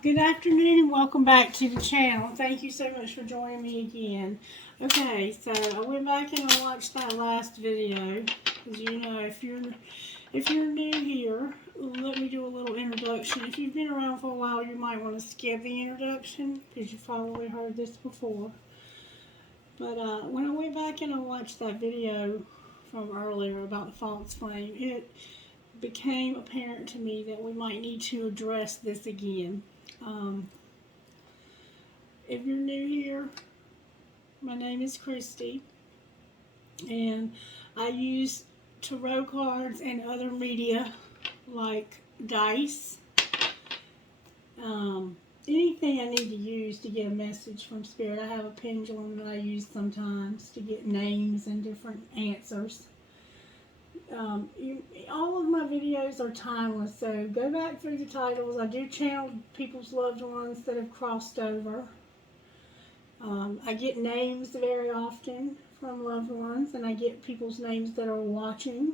Good afternoon and welcome back to the channel. Thank you so much for joining me again. Okay, so I went back and I watched that last video. As you know, if you're new here, let me do a little introduction. If you've been around for a while, you might want to skip the introduction because you've probably heard this before. But when I went back and I watched that video from earlier about the false flame, it became apparent to me that we might need to address this again. If you're new here, my name is Christie, and I use tarot cards and other media like dice, anything I need to use to get a message from Spirit. I have a pendulum that I use sometimes to get names and different answers. All of my videos are timeless, so go back through the titles. I do channel people's loved ones that have crossed over. I get names very often from loved ones, and I get people's names that are watching.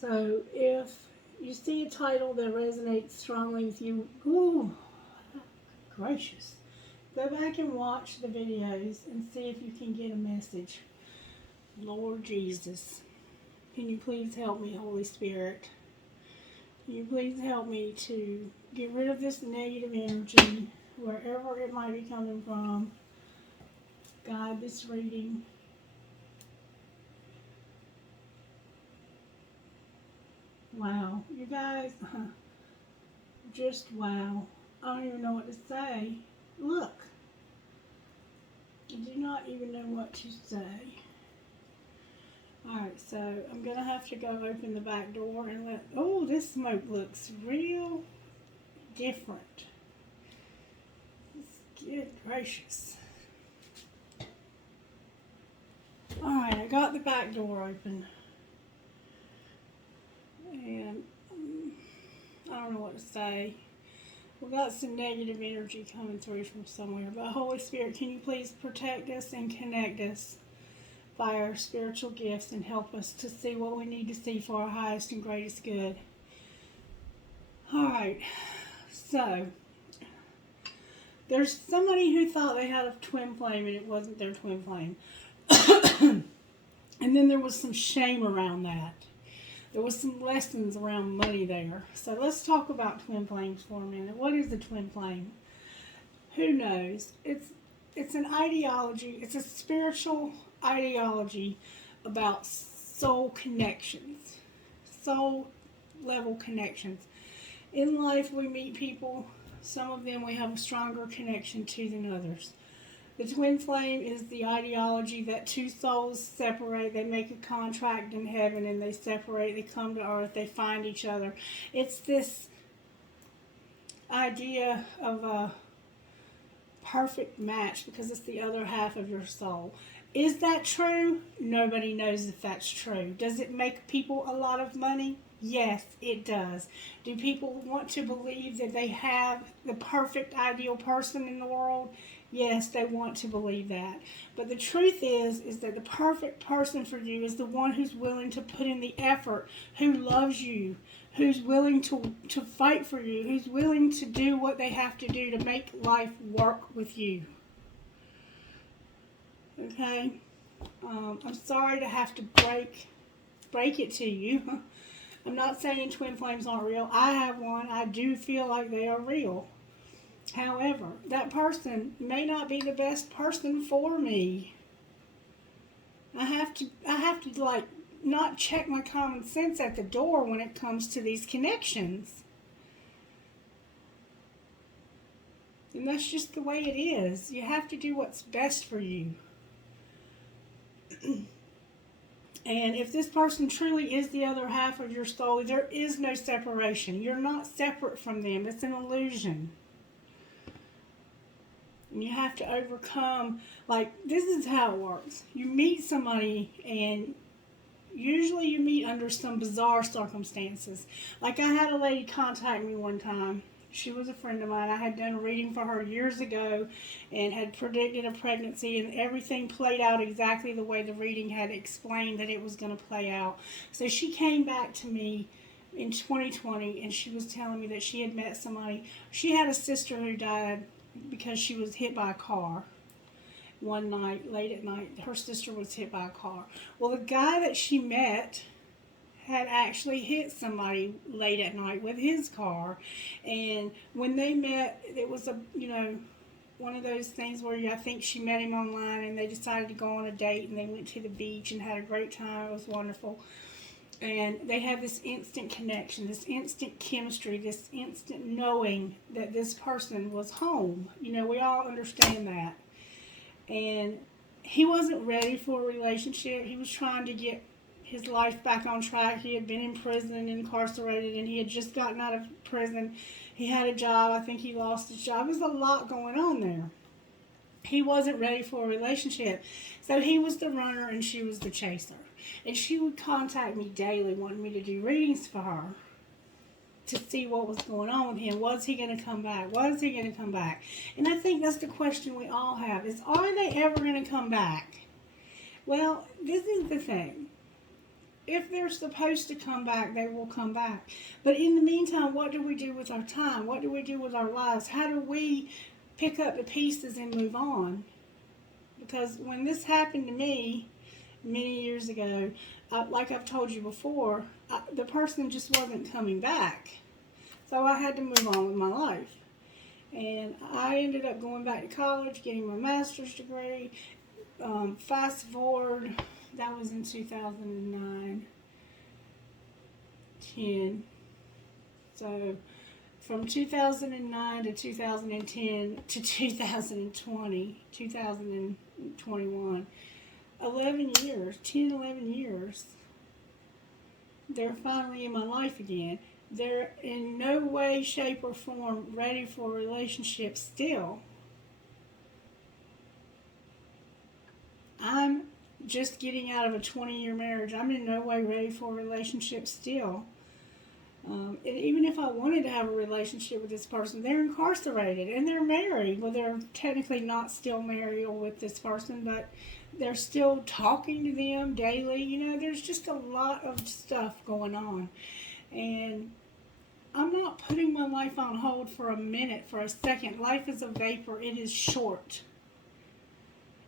So if you see a title that resonates strongly with you, ooh, gracious, go back and watch the videos and see if you can get a message. Lord Jesus, can you please help me, Holy Spirit? Can you please help me to get rid of this negative energy, wherever it might be coming from? Guide this reading. Wow, you guys, just wow. I don't even know what to say. Look, I do not even know what to say. Alright, so I'm going to have to go open the back door and let... Oh, this smoke looks real different. Good gracious. Alright, I got the back door open. And I don't know what to say. We got some negative energy coming through from somewhere. But Holy Spirit, can you please protect us and connect us by our spiritual gifts and help us to see what we need to see for our highest and greatest good. Alright, so there's somebody who thought they had a twin flame and it wasn't their twin flame. And then there was some shame around that. There was some lessons around money there. So let's talk about twin flames for a minute. What is a twin flame? Who knows? It's an ideology. It's a spiritual ideology about soul connections, soul level connections. In life we meet people, some of them we have a stronger connection to than others. The twin flame is the ideology that two souls separate, they make a contract in heaven and they separate, they come to earth, they find each other. It's this idea of a perfect match because it's the other half of your soul. Is that true? Nobody knows if that's true. Does it make people a lot of money? Yes, it does. Do people want to believe that they have the perfect ideal person in the world? Yes, they want to believe that. But the truth is that the perfect person for you is the one who's willing to put in the effort, who loves you, who's willing to fight for you, who's willing to do what they have to do to make life work with you. Okay? I'm sorry to have to break it to you. I'm not saying twin flames aren't real. I have one. I do feel like they are real. However, that person may not be the best person for me. I have to like not check my common sense at the door when it comes to these connections. And that's just the way it is. You have to do what's best for you. And if this person truly is the other half of your soul, there is no separation. You're not separate from them. It's an illusion. And you have to overcome, like, this is how it works. You meet somebody and usually you meet under some bizarre circumstances. Like I had a lady contact me one time. She was a friend of mine. I had done a reading for her years ago and had predicted a pregnancy, and everything played out exactly the way the reading had explained that it was going to play out. So she came back to me in 2020, and she was telling me that she had met somebody. She had a sister who died because she was hit by a car one night, late at night. Her sister was hit by a car. Well, the guy that she met had actually hit somebody late at night with his car. And when they met, it was one of those things where I think she met him online and they decided to go on a date and they went to the beach and had a great time. It was wonderful. And they had this instant connection, this instant chemistry, this instant knowing that this person was home. We all understand that. And he wasn't ready for a relationship. He was trying to get his life back on track. He had been in prison, incarcerated, and he had just gotten out of prison. He had a job. I think he lost his job. There's a lot going on there. He wasn't ready for a relationship. So he was the runner and she was the chaser. And she would contact me daily, wanting me to do readings for her to see what was going on with him. Was he going to come back? Was he going to come back? And I think that's the question we all have is, are they ever going to come back? Well, this is the thing. If they're supposed to come back, they will come back. But in the meantime, what do we do with our time? What do we do with our lives? How do we pick up the pieces and move on? Because when this happened to me many years ago, like I've told you before, the person just wasn't coming back. So I had to move on with my life. And I ended up going back to college, getting my master's degree. Fast forward, that was in 2009, 10. So from 2009 to 2010 to 2020, 2021, 11 years, 10, 11 years, they're finally in my life again. They're in no way, shape, or form ready for a relationship still. I'm just getting out of a 20-year marriage. I'm in no way ready for a relationship still. And even if I wanted to have a relationship with this person, they're incarcerated and they're married. Well, they're technically not still married with this person, but they're still talking to them daily. There's just a lot of stuff going on. And I'm not putting my life on hold for a minute, for a second. Life is a vapor. It is short.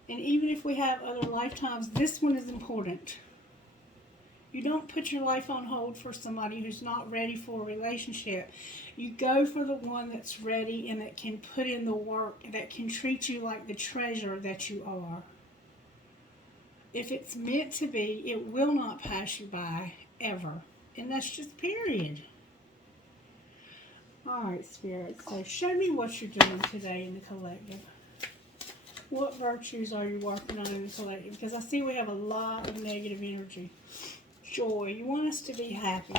And even if we have other lifetimes, this one is important. You don't put your life on hold for somebody who's not ready for a relationship. You go for the one that's ready and that can put in the work, that can treat you like the treasure that you are. If it's meant to be, it will not pass you by, ever. And that's just period. All right, Spirit. So show me what you're doing today in the collective. What virtues are you working on in the collective? Because I see we have a lot of negative energy. Joy. You want us to be happy.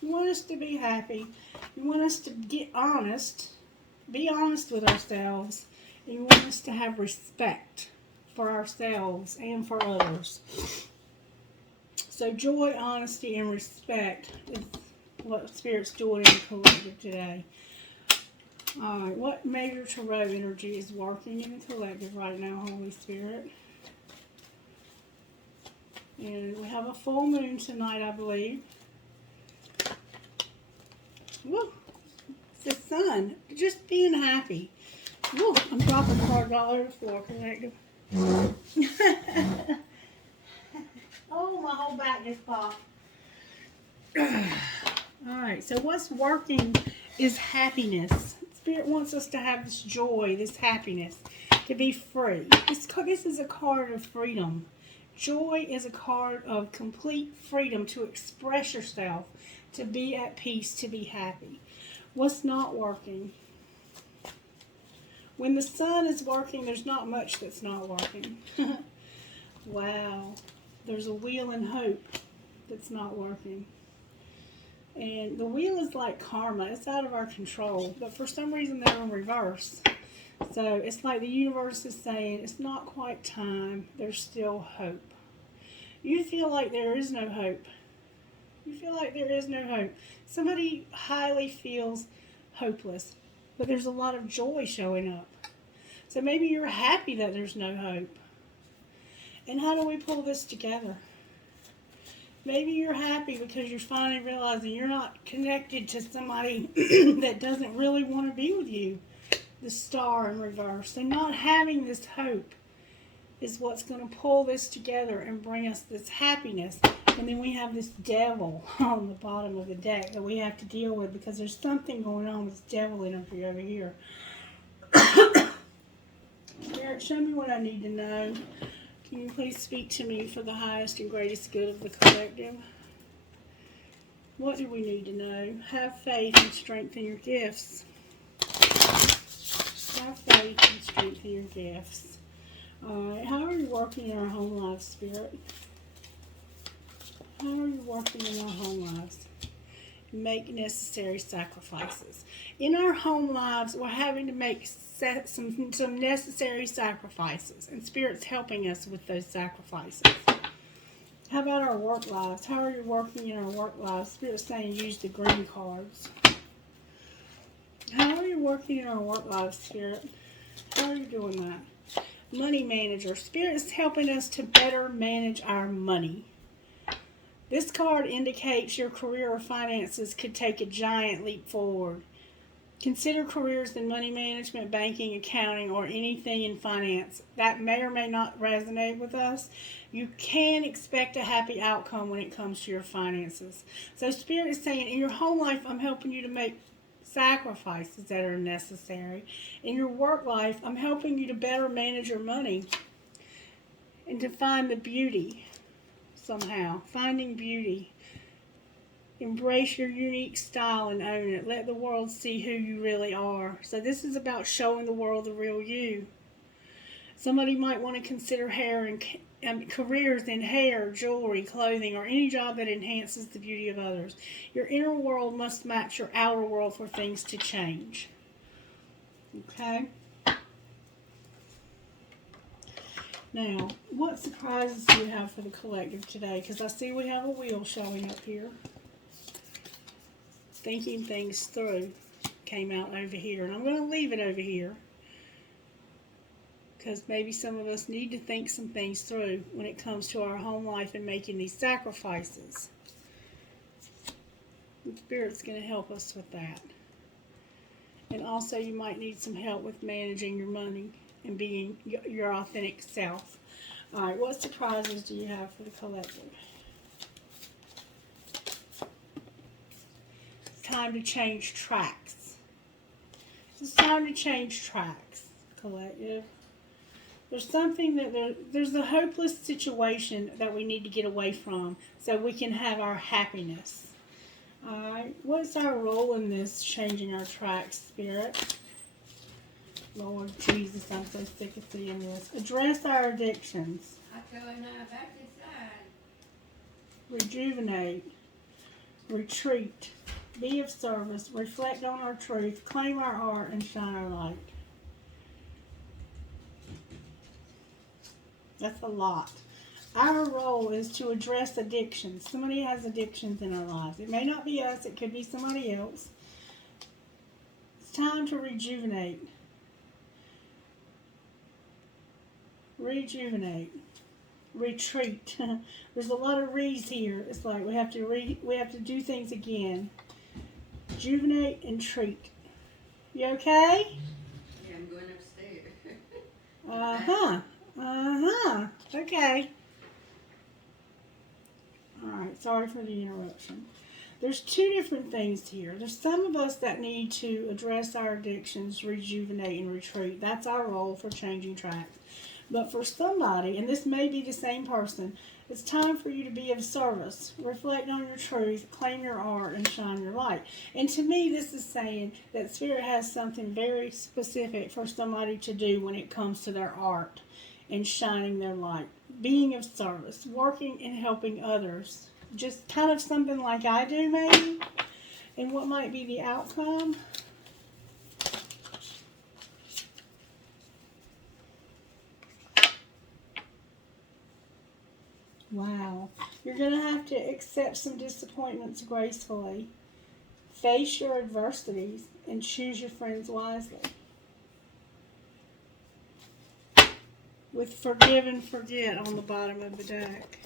You want us to be happy. You want us to get honest. Be honest with ourselves. And you want us to have respect for ourselves and for others. So joy, honesty, and respect is what Spirit's doing in the collective today. Alright, what major tarot energy is working in the collective right now, Holy Spirit? And we have a full moon tonight, I believe. Woo! It's the sun. Just being happy. Woo! I'm dropping cards all over the floor, collective. Oh, my whole back just popped. Alright, so what's working is happiness. Spirit wants us to have this joy, this happiness, to be free. This is a card of freedom. Joy is a card of complete freedom to express yourself, to be at peace, to be happy. What's not working? When the sun is working, there's not much that's not working. Wow. There's a wheel and hope that's not working. And the wheel is like karma. It's out of our control. But for some reason, they're in reverse. So it's like the universe is saying, it's not quite time. There's still hope. You feel like there is no hope. You feel like there is no hope. Somebody highly feels hopeless. But there's a lot of joy showing up. So maybe you're happy that there's no hope. And how do we pull this together? Maybe you're happy because you're finally realizing you're not connected to somebody that doesn't really want to be with you. The Star in reverse. And not having this hope is what's going to pull this together and bring us this happiness. And then we have this devil on the bottom of the deck that we have to deal with because there's something going on with this devil energy over here. Spirit, show me what I need to know. Can you please speak to me for the highest and greatest good of the collective? What do we need to know? Have faith and strengthen your gifts. Have faith and strengthen your gifts. Alright, how are you working in our home lives, Spirit? How are you working in our home lives? Make necessary sacrifices. In our home lives, we're having to make some necessary sacrifices, and Spirit's helping us with those sacrifices. How about our work lives? How are you working in our work lives? Spirit's saying use the green cards. How are you working in our work lives, Spirit? How are you doing that? Money manager. Spirit's helping us to better manage our money. This card indicates your career or finances could take a giant leap forward. Consider careers in money management, banking, accounting, or anything in finance. That may or may not resonate with us. You can expect a happy outcome when it comes to your finances. So Spirit is saying, in your home life, I'm helping you to make sacrifices that are necessary. In your work life, I'm helping you to better manage your money and to find the beauty somehow. Finding beauty. Embrace your unique style and own it. Let the world see who you really are. So this is about showing the world the real you. Somebody might want to consider hair and careers in hair, jewelry, clothing, or any job that enhances the beauty of others. Your inner world must match your outer world for things to change. Okay? Now, what surprises do you have for the collective today? Because I see we have a wheel showing up here. Thinking things through came out over here. And I'm going to leave it over here. Because maybe some of us need to think some things through when it comes to our home life and making these sacrifices. And Spirit's going to help us with that. And also you might need some help with managing your money and being your authentic self. Alright, what surprises do you have for the collective? It's time to change tracks. It's time to change tracks, collective. There's something that there's a hopeless situation that we need to get away from so we can have our happiness. Alright, what's our role in this changing our tracks, Spirit? Lord Jesus, I'm so sick of seeing this. Address our addictions. Rejuvenate. Retreat. Be of service. Reflect on our truth. Claim our art and shine our light. That's a lot. Our role is to address addictions. Somebody has addictions in our lives. It may not be us. It could be somebody else. It's time to rejuvenate. Rejuvenate. Retreat. There's a lot of re's here. It's like we have to do things again. Rejuvenate and treat. You okay? Yeah, I'm going upstairs. Okay. Alright, sorry for the interruption. There's two different things here. There's some of us that need to address our addictions, rejuvenate, and retreat. That's our role for changing tracks. But for somebody, and this may be the same person, it's time for you to be of service. Reflect on your truth, claim your art, and shine your light. And to me, this is saying that Spirit has something very specific for somebody to do when it comes to their art and shining their light. Being of service, working and helping others. Just kind of something like I do, maybe. And what might be the outcome? Wow. You're going to have to accept some disappointments gracefully. Face your adversities and choose your friends wisely. With forgive and forget on the bottom of the deck.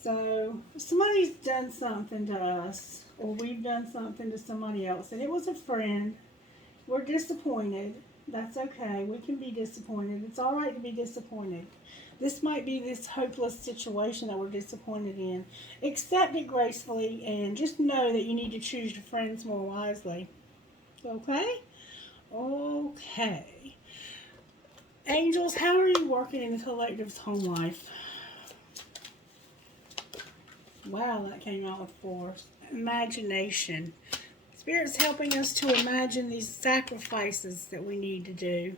So somebody's done something to us, or we've done something to somebody else, and it was a friend. We're disappointed. That's okay. We can be disappointed. It's all right to be disappointed. This might be this hopeless situation that we're disappointed in. Accept it gracefully and just know that you need to choose your friends more wisely. Okay? Okay. Angels, how are you working in the collective's home life? Wow, that came out with force. Imagination. Spirit's helping us to imagine these sacrifices that we need to do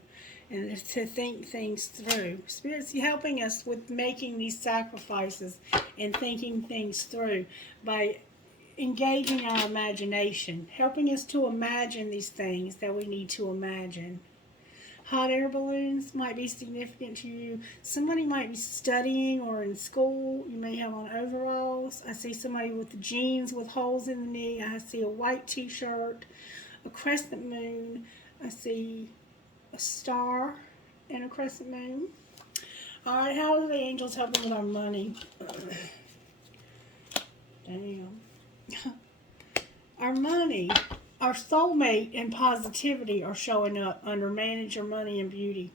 and to think things through. Spirit's helping us with making these sacrifices and thinking things through by engaging our imagination, helping us to imagine these things that we need to imagine. Hot air balloons might be significant to you. Somebody might be studying or in school. You may have on overalls. I see somebody with jeans with holes in the knee. I see a white t-shirt, a crescent moon. I see a star and a crescent moon. All right, how are the angels helping with our money? Damn. Our money. Our soulmate and positivity are showing up under manage your money and beauty.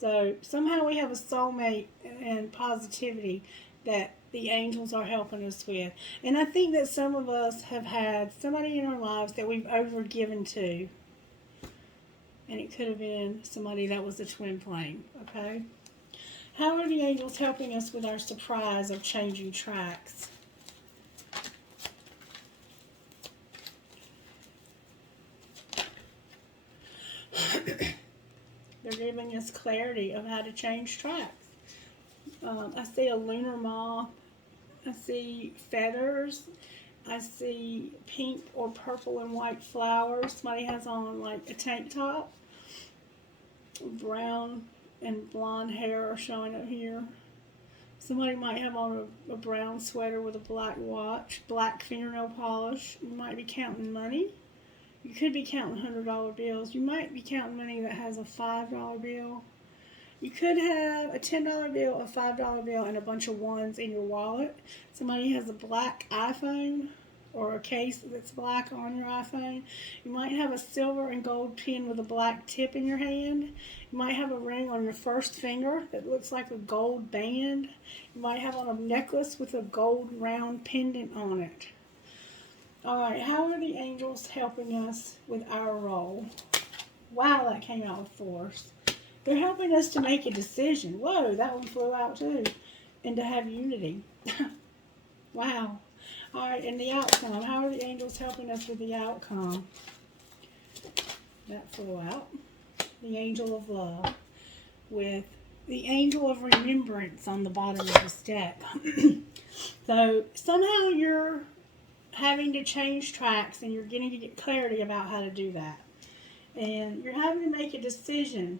So somehow we have a soulmate and positivity that the angels are helping us with. And I think that some of us have had somebody in our lives that we've overgiven to. And it could have been somebody that was a twin flame, okay? How are the angels helping us with our surprise of changing tracks? They're giving us clarity of how to change tracks. I see a lunar moth. I see feathers. I see pink or purple and white flowers. Somebody has on like a tank top. Brown and blonde hair are showing up here. Somebody might have on a brown sweater with a black watch, black fingernail polish. You might be counting money. You could be counting $100 bills. You might be counting money that has a $5 bill. You could have a $10 bill, a $5 bill, and a bunch of ones in your wallet. Somebody has a black iPhone or a case that's black on your iPhone. You might have a silver and gold pin with a black tip in your hand. You might have a ring on your first finger that looks like a gold band. You might have on a necklace with a gold round pendant on it. All right, how are the angels helping us with our role? Wow, that came out with force. They're helping us to make a decision. Whoa, that one flew out too. And to have unity. Wow. All right, and the outcome. How are the angels helping us with the outcome? That flew out. The angel of love. With the angel of remembrance on the bottom of this deck. So somehow you're having to change tracks and you're getting to get clarity about how to do that. And you're having to make a decision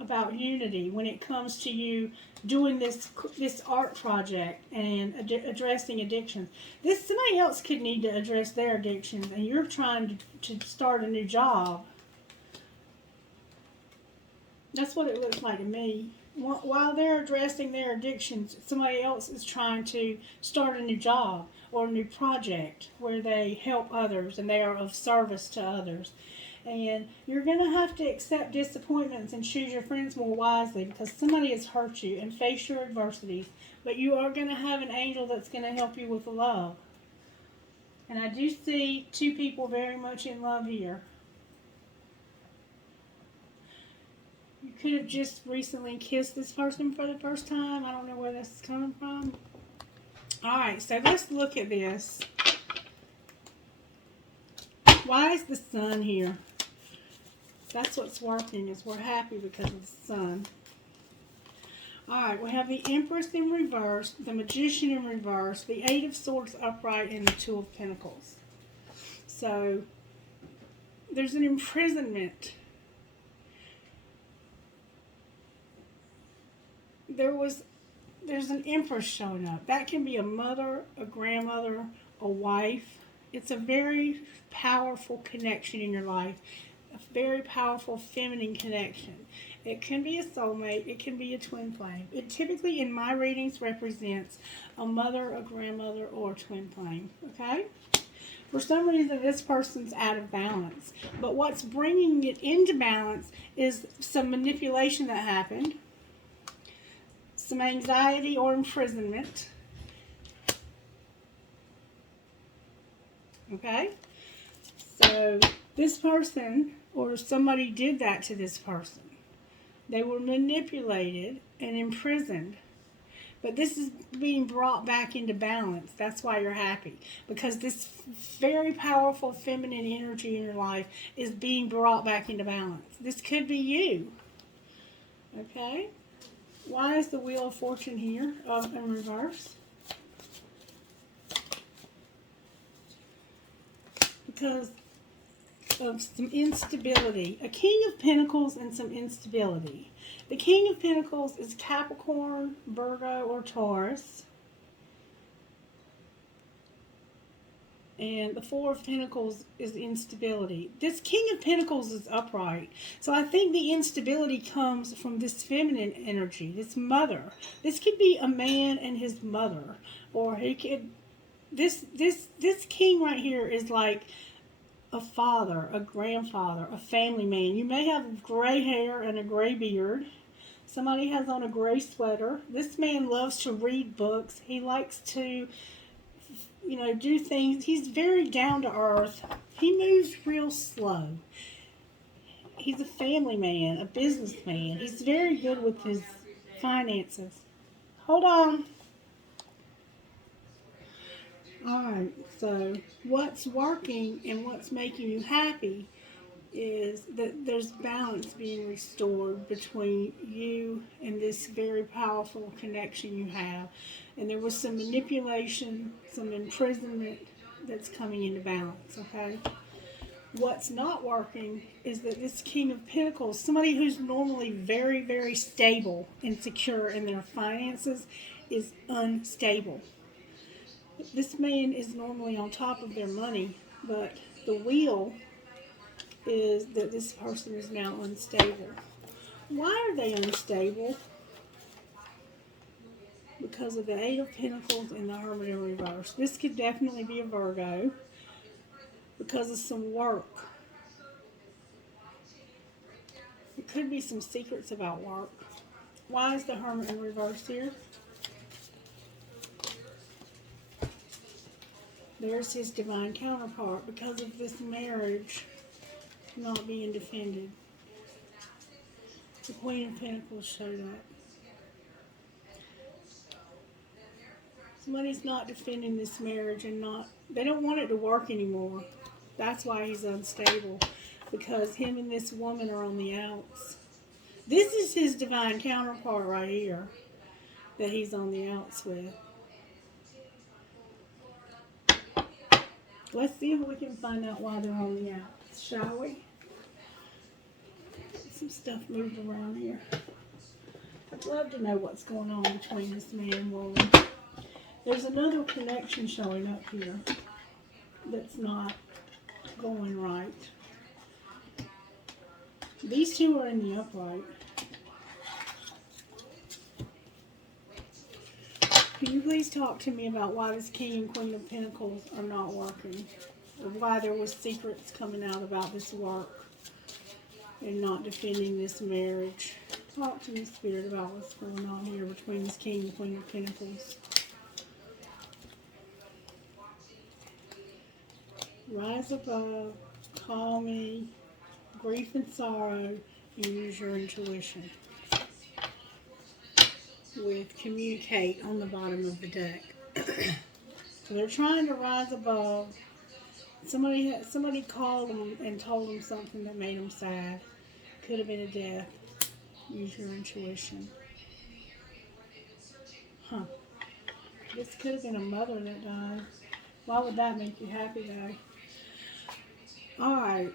about unity when it comes to you doing this art project and addressing addictions. Somebody else could need to address their addictions and you're trying to start a new job. That's what it looks like to me. While they're addressing their addictions, somebody else is trying to start a new job or a new project where they help others and they are of service to others. And you're going to have to accept disappointments and choose your friends more wisely because somebody has hurt you and face your adversities. But you are going to have an angel that's going to help you with love. And I do see two people very much in love here. You could have just recently kissed this person for the first time. I don't know where this is coming from. Alright, so let's look at this. Why is the sun here? That's what's working, is we're happy because of the sun. Alright, we have the Empress in reverse, the Magician in reverse, the Eight of Swords upright, and the Two of Pentacles. So, there's an imprisonment. There's an Empress showing up. That can be a mother, a grandmother, a wife. It's a very powerful connection in your life. a very powerful feminine connection. It can be a soulmate, it can be a twin flame. It typically, in my readings, represents a mother, a grandmother, or a twin flame, okay? For some reason, this person's out of balance. But what's bringing it into balance is some manipulation that happened, some anxiety or imprisonment, okay? So this person or somebody did that to this person. They were manipulated and imprisoned. But this is being brought back into balance. That's why you're happy. Because this very powerful feminine energy in your life is being brought back into balance. This could be you. Okay? Why is the Wheel of Fortune here in reverse? Because of some instability. A King of Pentacles and some instability. The King of Pentacles is Capricorn, Virgo, or Taurus. And the Four of Pentacles is instability. This King of Pentacles is upright. So I think the instability comes from this feminine energy, this mother. This could be a man and his mother. Or he could... This king right here is like a father, a grandfather, a family man. You may have gray hair and a gray beard. Somebody has on a gray sweater. This man loves to read books. He likes to, do things. He's very down to earth. He moves real slow. He's a family man, a businessman. He's very good with his finances. Hold on. Alright, so what's working and what's making you happy is that there's balance being restored between you and this very powerful connection you have. And there was some manipulation, some imprisonment that's coming into balance, okay? What's not working is that this King of Pentacles, somebody who's normally very, very stable and secure in their finances, is unstable. This man is normally on top of their money, but the wheel is that this person is now unstable. Why are they unstable? Because of the Eight of Pentacles and the Hermit in reverse. This could definitely be a Virgo because of some work. It could be some secrets about work. Why is the Hermit in reverse here? There's his divine counterpart because of this marriage not being defended. The Queen of Pentacles showed up. Somebody's not defending this marriage and they don't want it to work anymore. That's why he's unstable. Because him and this woman are on the outs. This is his divine counterpart right here that he's on the outs with. Let's see if we can find out why they're on the outs, shall we? Get some stuff moved around here. I'd love to know what's going on between this man and woman. There's another connection showing up here that's not going right. These two are in the upright. Can you please talk to me about why this King and Queen of Pentacles are not working? Or why there was secrets coming out about this work and not defending this marriage? Talk to me, Spirit, about what's going on here between this King and Queen of Pentacles. Rise above, call me, grief and sorrow, and use your intuition. With communicate on the bottom of the deck. So they're trying to rise above. Somebody called them and told them something that made them sad. Could have been a death. Use your intuition. This could have been a mother that died. Why would that make you happy though? Alright.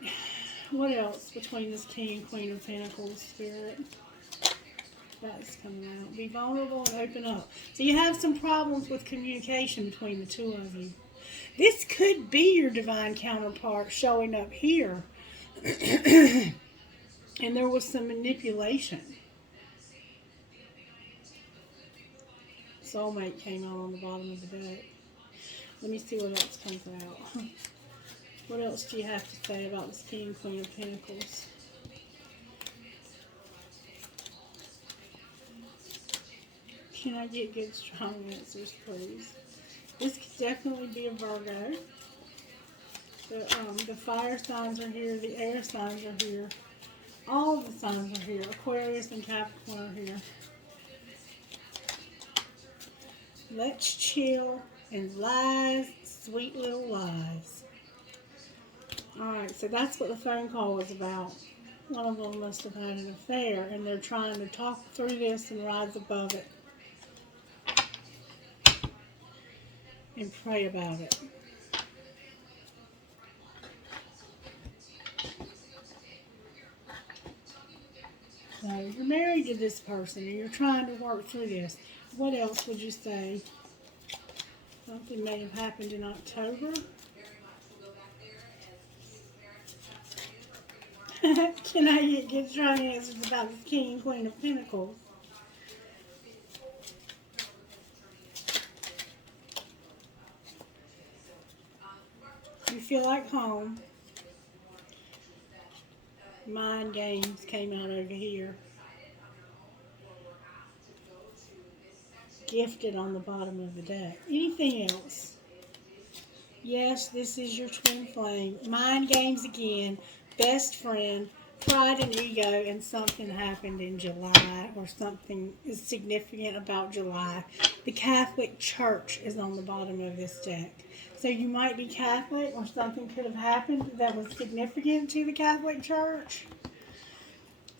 What else between this King and Queen of Pentacles, Spirit? That's coming out. Be vulnerable and open up. So you have some problems with communication between the two of you. This could be your divine counterpart showing up here. And there was some manipulation. Soulmate came out on the bottom of the deck. Let me see what else comes out. What else do you have to say about this King and Queen of Pentacles? Can I get good, strong answers, please? This could definitely be a Virgo. The fire signs are here. The air signs are here. All of the signs are here. Aquarius and Capricorn are here. Let's chill and lies, sweet little lies. Alright, so that's what the phone call was about. One of them must have had an affair, and they're trying to talk through this and rise above it. And pray about it. So you're married to this person and you're trying to work through this. What else would you say? Something may have happened in October. Can I get good strong answers about this King and Queen of Pentacles? You feel like home. Mind games came out over here. Gifted on the bottom of the deck. Anything else? Yes, this is your twin flame. Mind games again. Best friend. Pride and ego, and something happened in July, or something is significant about July. The Catholic Church is on the bottom of this deck. So you might be Catholic, or something could have happened that was significant to the Catholic Church.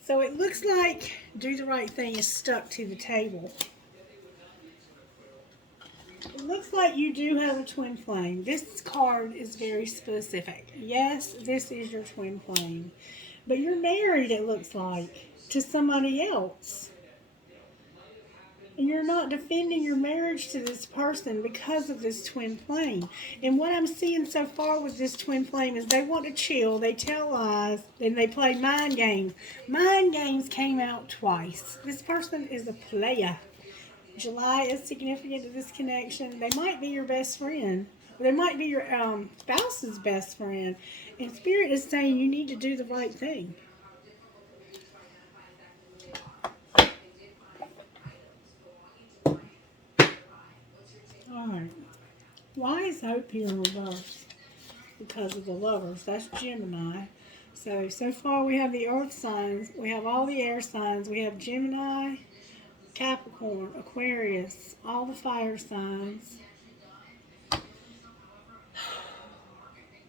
So it looks like do the right thing is stuck to the table. It looks like you do have a twin flame. This card is very specific. Yes, this is your twin flame. But you're married, it looks like, to somebody else. And you're not defending your marriage to this person because of this twin flame. And what I'm seeing so far with this twin flame is they want to chill, they tell lies, and they play mind games. Mind games came out twice. This person is a player. July is significant to this connection. They might be your best friend. They might be your spouse's best friend. And Spirit is saying you need to do the right thing. Alright. Why is hope here in reverse? Because of the lovers. That's Gemini. So far we have the earth signs. We have all the air signs. We have Gemini, Capricorn, Aquarius, all the fire signs.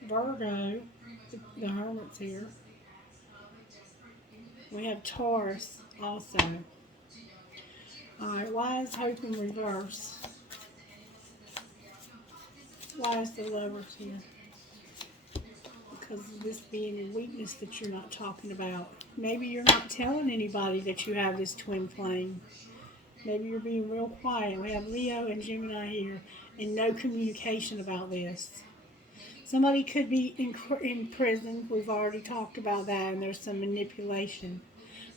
Virgo, the Hermit's here. We have Taurus also. Alright, why is hope in reverse? Why is the lovers here? Because of this being a weakness that you're not talking about. Maybe you're not telling anybody that you have this twin flame. Maybe you're being real quiet. We have Leo and Gemini here, and no communication about this. Somebody could be in prison. We've already talked about that, and there's some manipulation.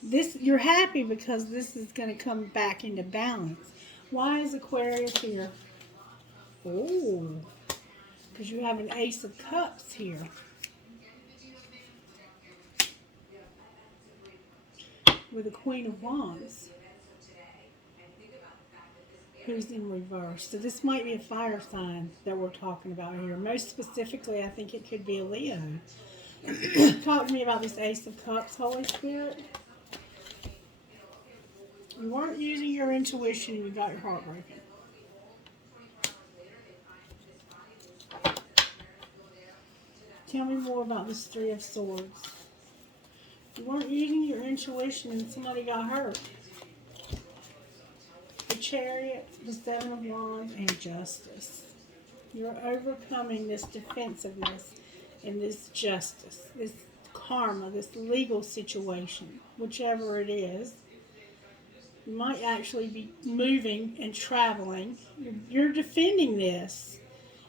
You're happy because this is going to come back into balance. Why is Aquarius here? Oh, because you have an Ace of Cups here. With a Queen of Wands, who's in reverse. So this might be a fire sign that we're talking about here. Most specifically, I think it could be a Leo. Talk to me about this Ace of Cups, Holy Spirit. You weren't using your intuition and you got your heart broken. Tell me more about this Three of Swords. You weren't using your intuition and somebody got hurt. The Chariot, the Seven of Wands, and Justice. You're overcoming this defensiveness and this justice, this karma, this legal situation, whichever it is. You might actually be moving and traveling. You're defending this.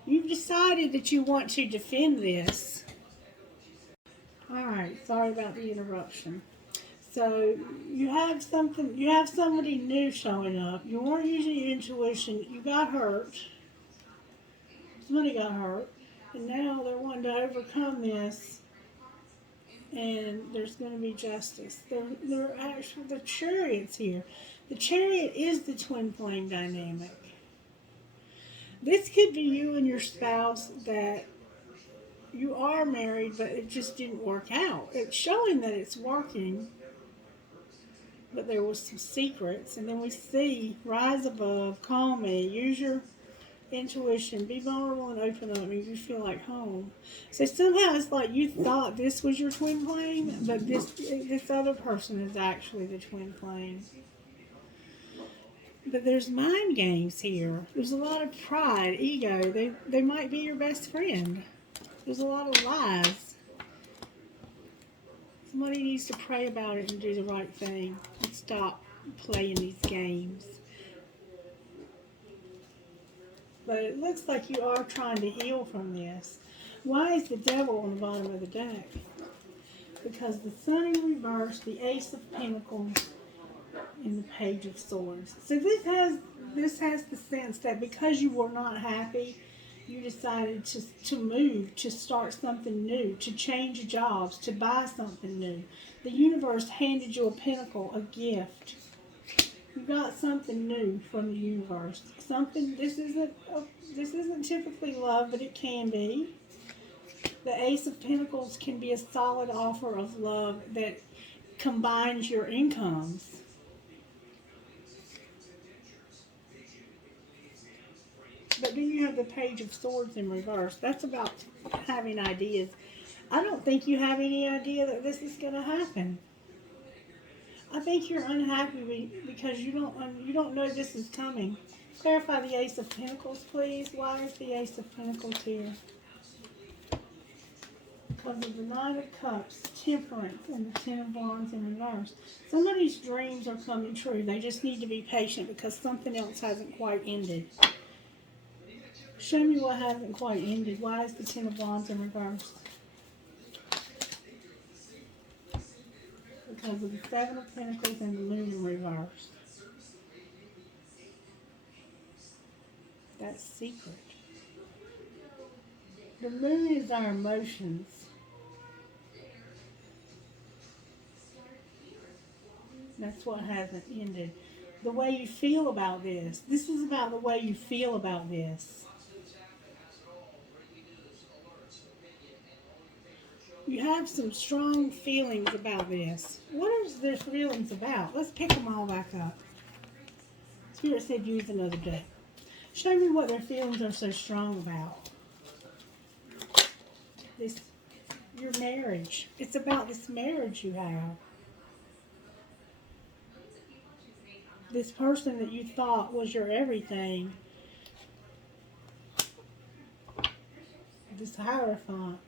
You've decided that you want to defend this. All right, sorry about the interruption. So you have somebody new showing up. You weren't using your intuition. You got hurt. Somebody got hurt, and now they're wanting to overcome this, and there's going to be justice. They're actually the Chariot's here. The Chariot is the twin flame dynamic. This could be you and your spouse that you are married, but it just didn't work out. It's showing that it's working, but there was some secrets. And then we see rise above, call me, use your intuition, be vulnerable and open up, and you feel like home. So somehow it's like you thought this was your twin flame, but this other person is actually the twin flame. But there's mind games here. There's a lot of pride, ego. They might be your best friend. There's a lot of lies. Somebody needs to pray about it and do the right thing and stop playing these games. But it looks like you are trying to heal from this. Why is the devil on the bottom of the deck? Because the sun in reverse, the ace of pentacles, and the page of swords. So this has the sense that because you were not happy, you decided to move, to start something new, to change jobs, to buy something new. The universe handed you a pentacle, a gift. You got something new from the universe. Something. This isn't typically love, but it can be. The Ace of Pentacles can be a solid offer of love that combines your incomes. But then you have the Page of Swords in reverse. That's about having ideas. I don't think you have any idea that this is going to happen. I think you're unhappy because you don't know this is coming. Clarify the Ace of Pentacles, please. Why is the Ace of Pentacles here? Because of the Nine of Cups, Temperance, and the Ten of Wands in reverse. Somebody's dreams are coming true. They just need to be patient because something else hasn't quite ended. Show me what hasn't quite ended. Why is the Ten of Wands in reverse? Because of the Seven of Pentacles and the Moon in reverse. That's secret. The Moon is our emotions. That's what hasn't ended. The way you feel about this. This is about the way you feel about this. You have some strong feelings about this. What is their feelings about? Let's pick them all back up. Spirit said use another deck. Show me what their feelings are so strong about. Your marriage. It's about this marriage you have. This person that you thought was your everything. This Hierophant.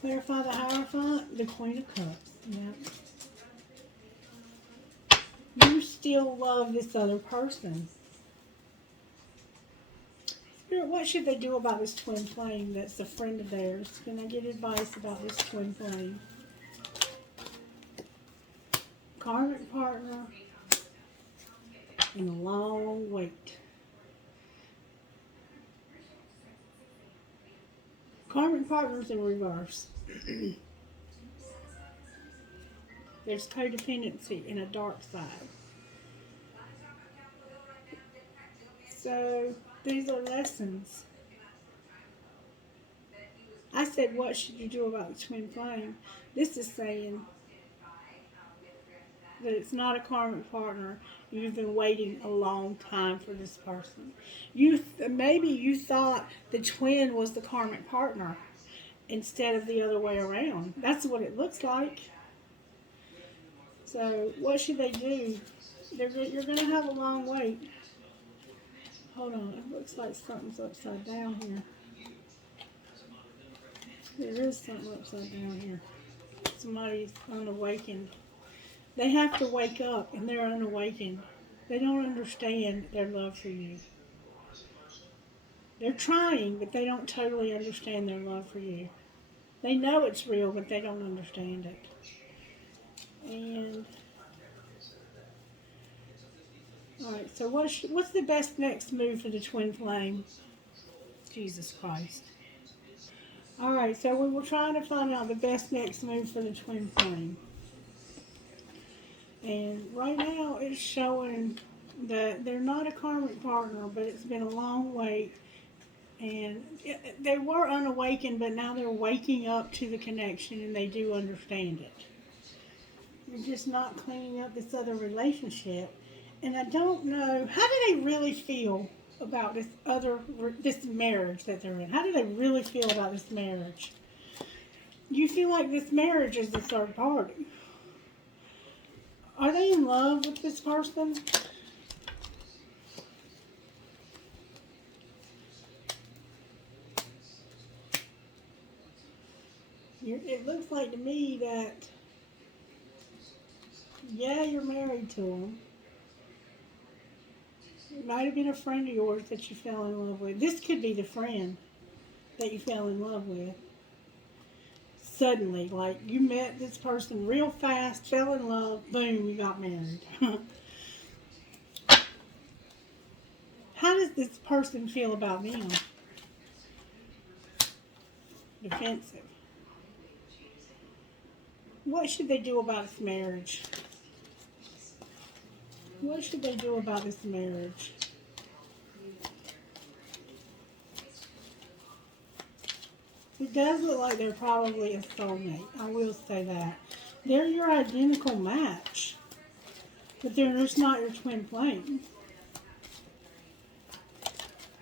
Clarify the Hierophant, the Queen of Cups. Yeah. You still love this other person. Spirit, what should they do about this twin flame that's a friend of theirs? Can I get advice about this twin flame? Karmic partner and a long wait. Karmic partners in reverse. There's codependency in a dark side. So these are lessons. I said, what should you do about the twin flame? This is saying that it's not a karmic partner. You've been waiting a long time for this person. Maybe you thought the twin was the karmic partner instead of the other way around. That's what it looks like. So what should they do? You're going to have a long wait. Hold on. It looks like something's upside down here. There is something upside down here. Somebody's unawakened. They have to wake up, and they're unawakened. They don't understand their love for you. They're trying, but they don't totally understand their love for you. They know it's real, but they don't understand it. And all right, so what's the best next move for the twin flame? Jesus Christ. All right, so we were trying to find out the best next move for the twin flame. And right now it's showing that they're not a karmic partner, but it's been a long wait. And they were unawakened, but now they're waking up to the connection and they do understand it. They're just not cleaning up this other relationship. And I don't know, how do they really feel about this marriage that they're in? How do they really feel about this marriage? Do you feel like this marriage is the third party? Are they in love with this person? It looks like to me that, yeah, you're married to them. It might have been a friend of yours that you fell in love with. This could be the friend that you fell in love with. Suddenly, like you met this person real fast, fell in love, boom, you got married. How does this person feel about them? Defensive. What should they do about this marriage? What should they do about this marriage? It does look like they're probably a soulmate. I will say that. They're your identical match, but they're just not your twin flame.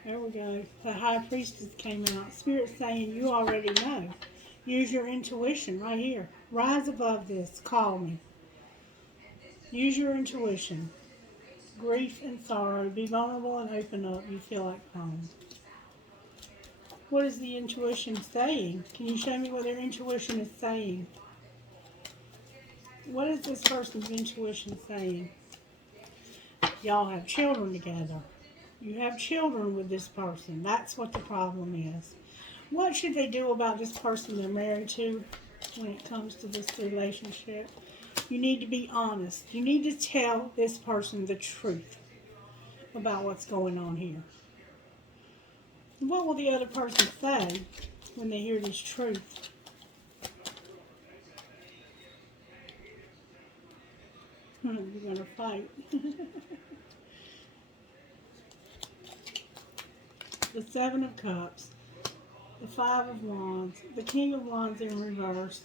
There we go. The high priestess came out. Spirit saying you already know. Use your intuition right here. Rise above this. Call me. Use your intuition. Grief and sorrow. Be vulnerable and open up. You feel like home. What is the intuition saying? Can you show me what their intuition is saying? What is this person's intuition saying? Y'all have children together. You have children with this person. That's what the problem is. What should they do about this person they're married to when it comes to this relationship? You need to be honest. You need to tell this person the truth about what's going on here. What will the other person say when they hear this truth? You're going to fight. The Seven of Cups, the Five of Wands, the King of Wands in reverse,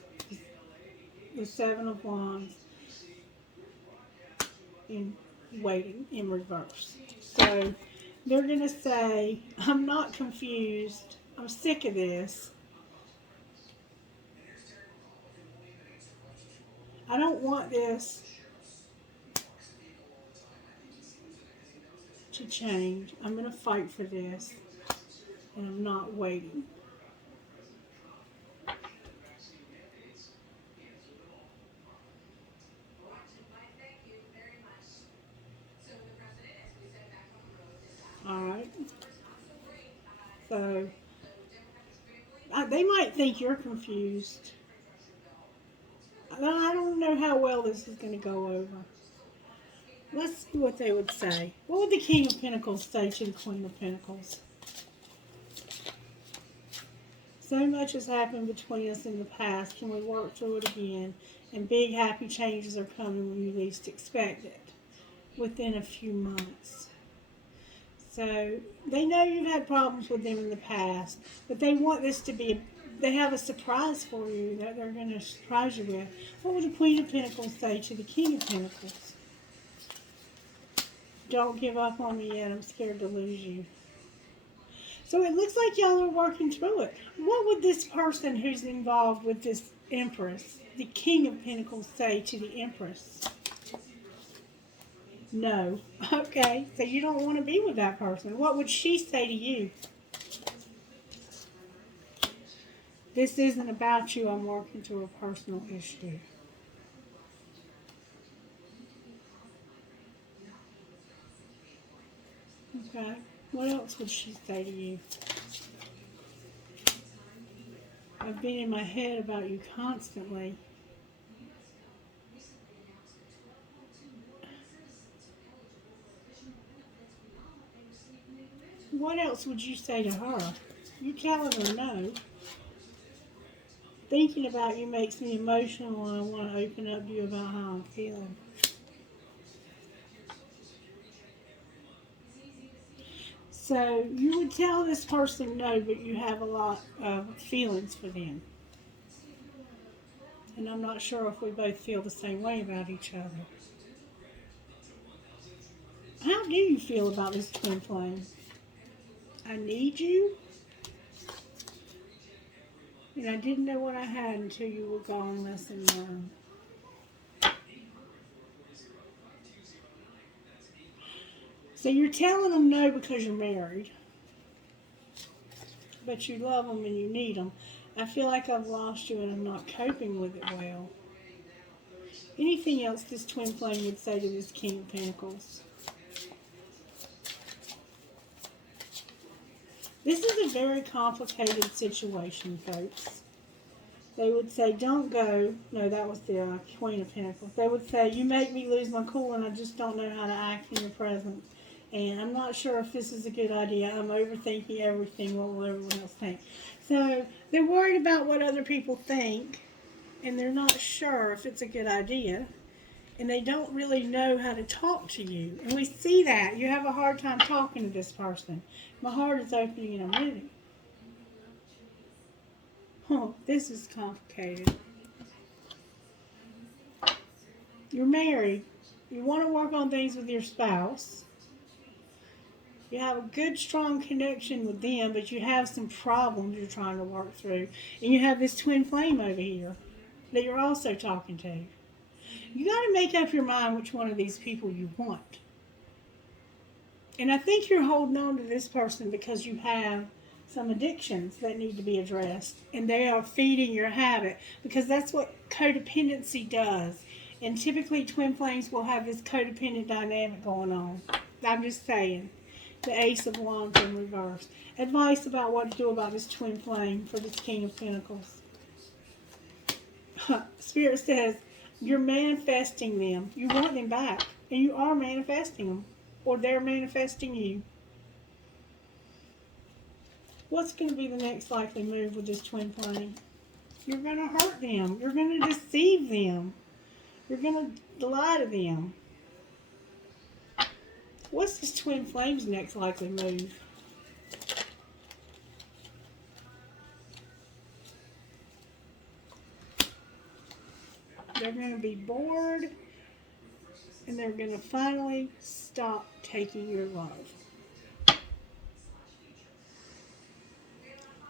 the Seven of Wands in waiting in reverse. So they're going to say, I'm not confused. I'm sick of this. I don't want this to change. I'm going to fight for this. And I'm not waiting. Alright. So, they might think you're confused. I don't know how well this is going to go over. Let's see what they would say. What would the King of Pentacles say to the Queen of Pentacles? So much has happened between us in the past. Can we work through it again? And big happy changes are coming when you least expect it. Within a few months. So they know you've had problems with them in the past, but they want this to be, they have a surprise for you that they're going to surprise you with. What would the Queen of Pentacles say to the King of Pentacles? Don't give up on me yet. I'm scared to lose you. So it looks like y'all are working through it. What would this person who's involved with this Empress, the King of Pentacles, say to the Empress? No. Okay, so you don't want to be with that person. What would she say to you? This isn't about you. I'm working through a personal issue. Okay. What else would she say to you? I've been in my head about you constantly. What else would you say to her? You telling her no. Thinking about you makes me emotional and I want to open up to you about how I'm feeling. So you would tell this person no, but you have a lot of feelings for them. And I'm not sure if we both feel the same way about each other. How do you feel about this twin flame? I need you, and I didn't know what I had until you were gone. Lesson learned. So you're telling them no because you're married, but you love them and you need them. I feel like I've lost you and I'm not coping with it well. Anything else this twin flame would say to this King of Pentacles? This is a very complicated situation, folks. They would say, don't go. No, that was the Queen of Pentacles. They would say, you make me lose my cool and I just don't know how to act in your presence. And I'm not sure if this is a good idea. I'm overthinking everything. What will everyone else think? So they're worried about what other people think, and they're not sure if it's a good idea. And they don't really know how to talk to you. And we see that. You have a hard time talking to this person. My heart is opening and I'm ready. Oh, this is complicated. You're married. You want to work on things with your spouse. You have a good, strong connection with them, but you have some problems you're trying to work through. And you have this twin flame over here that you're also talking to. You got to make up your mind which one of these people you want. And I think you're holding on to this person because you have some addictions that need to be addressed. And they are feeding your habit because that's what codependency does. And typically twin flames will have this codependent dynamic going on. I'm just saying. The Ace of Wands in reverse. Advice about what to do about this twin flame for this King of Pentacles. Spirit says, you're manifesting them. You want them back. And you are manifesting them. Or they're manifesting you. What's going to be the next likely move with this twin flame? You're going to hurt them. You're going to deceive them. You're going to lie to them. What's this twin flame's next likely move? They're going to be bored and they're going to finally stop taking your love.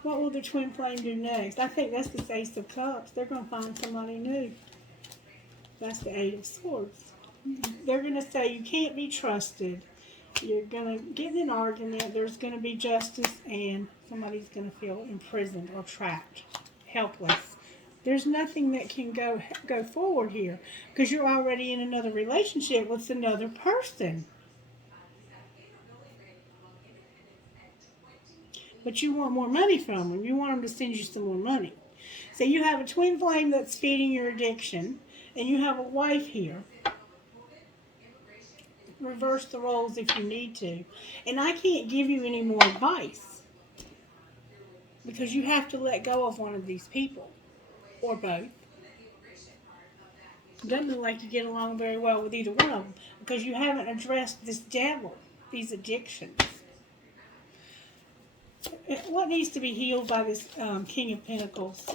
What will the twin flame do next? I think that's the Ace of Cups. They're going to find somebody new. That's the Eight of Swords. They're going to say you can't be trusted. You're going to get in an argument. There's going to be justice and somebody's going to feel imprisoned or trapped, helpless. There's nothing that can go forward here because you're already in another relationship with another person. But you want more money from them. You want them to send you some more money. So you have a twin flame that's feeding your addiction, and you have a wife here. Reverse the roles if you need to. And I can't give you any more advice because you have to let go of one of these people. Or both. Doesn't look like you get along very well with either one of them because you haven't addressed this devil, these addictions. What needs to be healed by this King of Pentacles?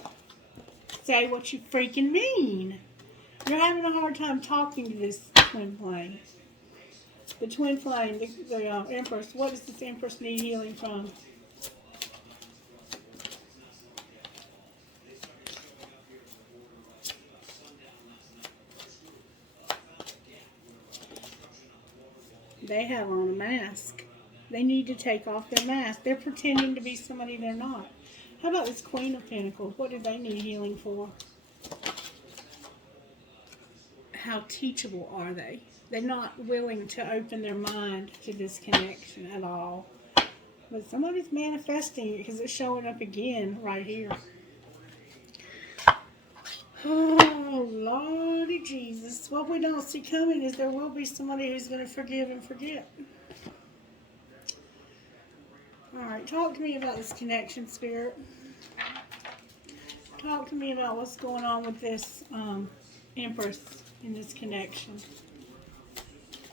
Say what you freaking mean. You're having a hard time talking to this twin flame. The twin flame, the Empress. What does this Empress need healing from? They have on a mask. They need to take off their mask. They're pretending to be somebody they're not. How about this Queen of Pentacles? What do they need healing for? How teachable are they? They're not willing to open their mind to this connection at all. But somebody's manifesting it because it's showing up again right here. Oh, Lordy Jesus. What we don't see coming is there will be somebody who's going to forgive and forget. Alright, talk to me about this connection, Spirit. Talk to me about what's going on with this Empress in this connection.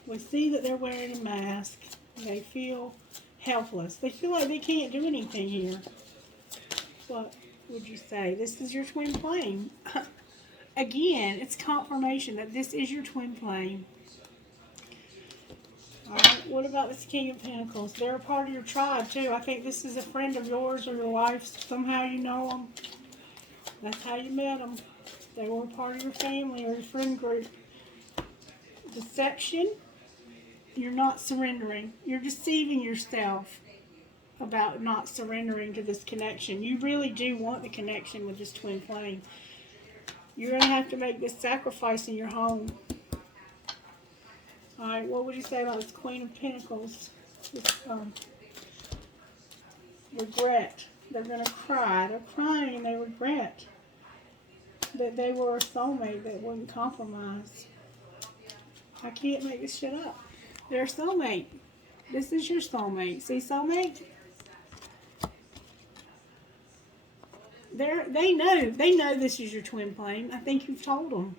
We see that they're wearing a mask. They feel helpless. They feel like they can't do anything here. What would you say? This is your twin flame. Again, it's confirmation that this is your twin flame. Alright, what about this King of Pentacles? They're a part of your tribe, too. I think this is a friend of yours or your wife's. Somehow you know them. That's how you met them. They were a part of your family or your friend group. Deception. You're not surrendering. You're deceiving yourself about not surrendering to this connection. You really do want the connection with this twin flame. You're going to have to make this sacrifice in your home. Alright, what would you say about this Queen of Pentacles? This, regret. They're going to cry. They're crying and they regret that they were a soulmate that wouldn't compromise. I can't make this shit up. They're a soulmate. This is your soulmate. See, soulmate? They know this is your twin flame. I think you've told them.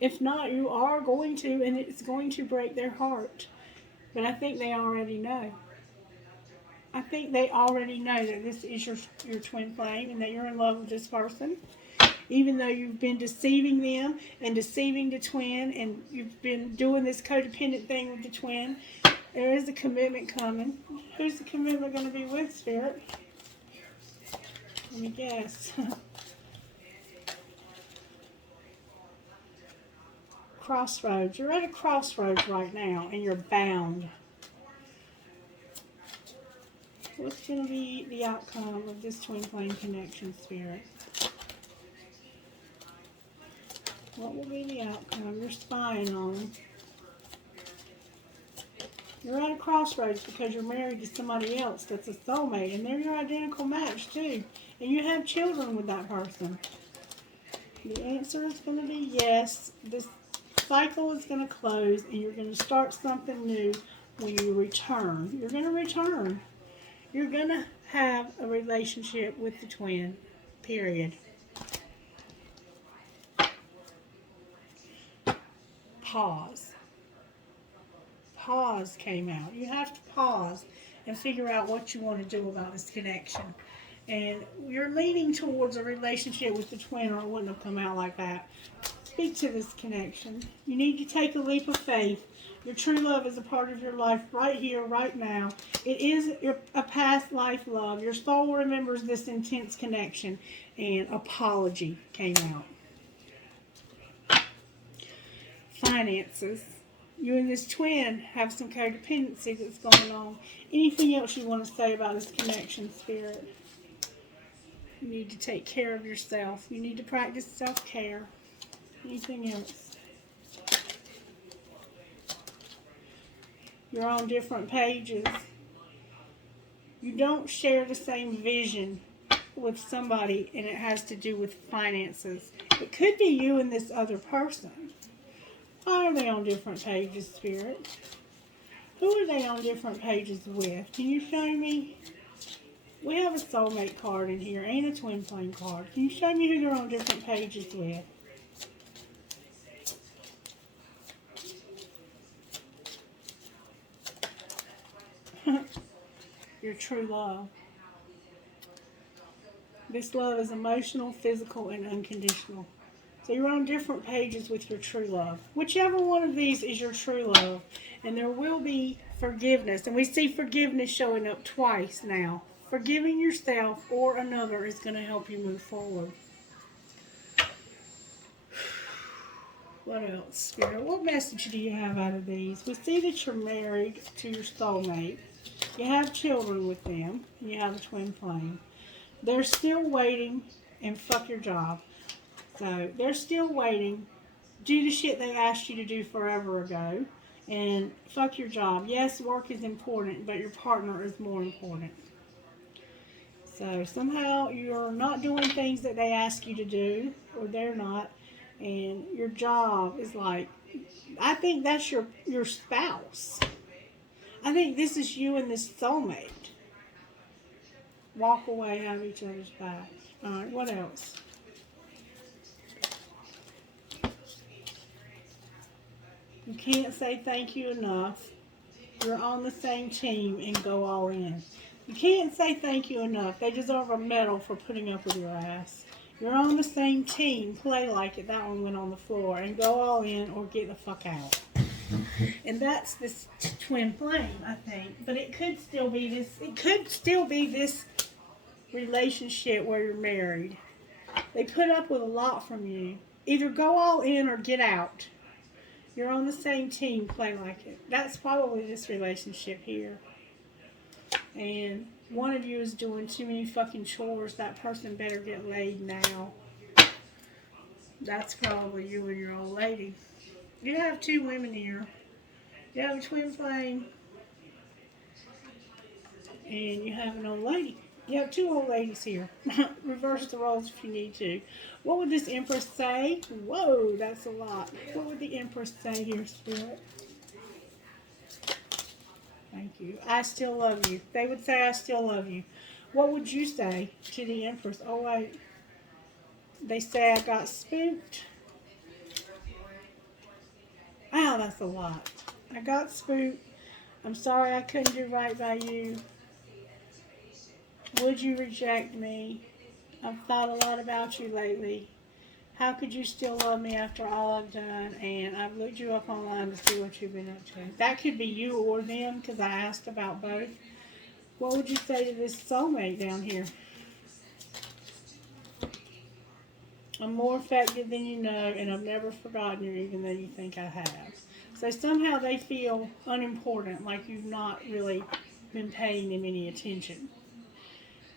If not, you are going to, and it's going to break their heart. But I think they already know. I think they already know that this is your twin flame and that you're in love with this person. Even though you've been deceiving them and deceiving the twin and you've been doing this codependent thing with the twin, there is a commitment coming. Who's the commitment going to be with, Spirit? Let me guess. Crossroads. You're at a crossroads right now and you're bound. What's going to be the outcome of this twin flame connection, Spirit? What will be the outcome? You're spying on them. You're at a crossroads because you're married to somebody else that's a soulmate, and they're your identical match too. And you have children with that person. The answer is going to be yes. This cycle is going to close, and you're going to start something new when you return. You're going to return. You're going to have a relationship with the twin, period. Pause. Pause came out. You have to pause and figure out what you want to do about this connection. And you're leaning towards a relationship with the twin, or it wouldn't have come out like that. Speak to this connection. You need to take a leap of faith. Your true love is a part of your life right here, right now. It is a past life love. Your soul remembers this intense connection. And apology came out. Finances. You and this twin have some codependency that's going on. Anything else you want to say about this connection, Spirit? You need to take care of yourself. You need to practice self-care. Anything else? You're on different pages. You don't share the same vision with somebody, and it has to do with finances. It could be you and this other person. Why are they on different pages, Spirit? Who are they on different pages with? Can you show me? We have a soulmate card in here and a twin flame card. Can you show me who they're on different pages with? Your true love. This love is emotional, physical, and unconditional. So you're on different pages with your true love. Whichever one of these is your true love. And there will be forgiveness. And we see forgiveness showing up twice now. Forgiving yourself or another is going to help you move forward. What else, Spirit? What message do you have out of these? We see that you're married to your soulmate. You have children with them. And you have a twin flame. They're still waiting, and fuck your job. So they're still waiting. Do the shit they asked you to do forever ago. And fuck your job. Yes, work is important, but your partner is more important. So somehow you're not doing things that they ask you to do, or they're not. And your job is like, I think that's your spouse. I think this is you and this soulmate. Walk away, have each other's back. Alright, what else? You can't say thank you enough. You're on the same team and go all in. You can't say thank you enough. They deserve a medal for putting up with your ass. You're on the same team. Play like it. That one went on the floor. And go all in or get the fuck out. And that's this twin flame, I think. But it could still be this. It could still be this relationship where you're married. They put up with a lot from you. Either go all in or get out. You're on the same team. Play like it. That's probably this relationship here. And one of you is doing too many fucking chores. That person better get laid now. That's probably you and your old lady. You have two women here. You have a twin flame. And you have an old lady. You have two old ladies here. Reverse the roles if you need to. What would this Empress say? Whoa, that's a lot. What would the Empress say here, Spirit? Thank you. I still love you. They would say, I still love you. What would you say to the Empress? Oh, wait. They say I got spooked. Wow, that's a lot. I got spooked. I'm sorry I couldn't do right by you. Would you reject me? I've thought a lot about you lately. How could you still love me after all I've done? And I've looked you up online to see what you've been up to. That could be you or them, because I asked about both. What would you say to this soulmate down here? I'm more effective than you know, and I've never forgotten you, even though you think I have. So somehow they feel unimportant, like you've not really been paying them any attention.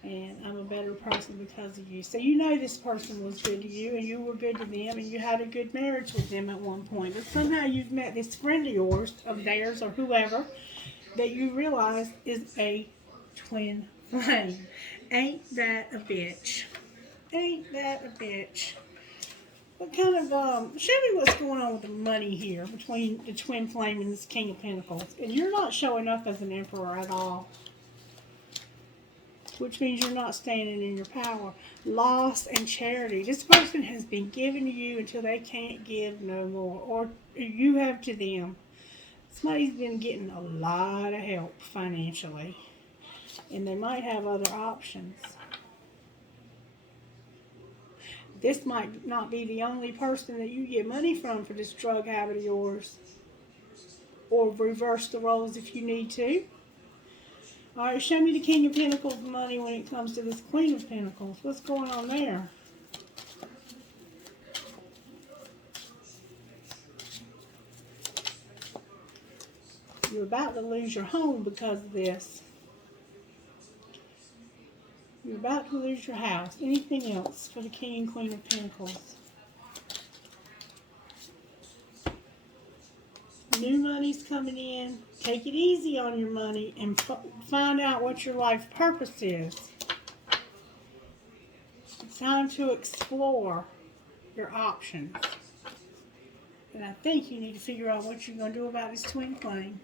And I'm a better person because of you. So you know this person was good to you, and you were good to them, and you had a good marriage with them at one point. But somehow you've met this friend of yours, of theirs, or whoever, that you realize is a twin flame. Ain't that a bitch? Ain't that a bitch? What kind of, show me what's going on with the money here between the twin flame and this King of Pentacles. And you're not showing up as an emperor at all. Which means you're not standing in your power. Loss and charity. This person has been giving to you until they can't give no more. Or you have to them. Somebody's been getting a lot of help financially. And they might have other options. This might not be the only person that you get money from for this drug habit of yours. Or reverse the roles if you need to. Alright, show me the King of Pentacles money when it comes to this Queen of Pentacles. What's going on there? You're about to lose your home because of this. You're about to lose your house. Anything else for the King and Queen of Pentacles? New money's coming in. Take it easy on your money and find out what your life purpose is. It's time to explore your options. And I think you need to figure out what you're going to do about this twin flame.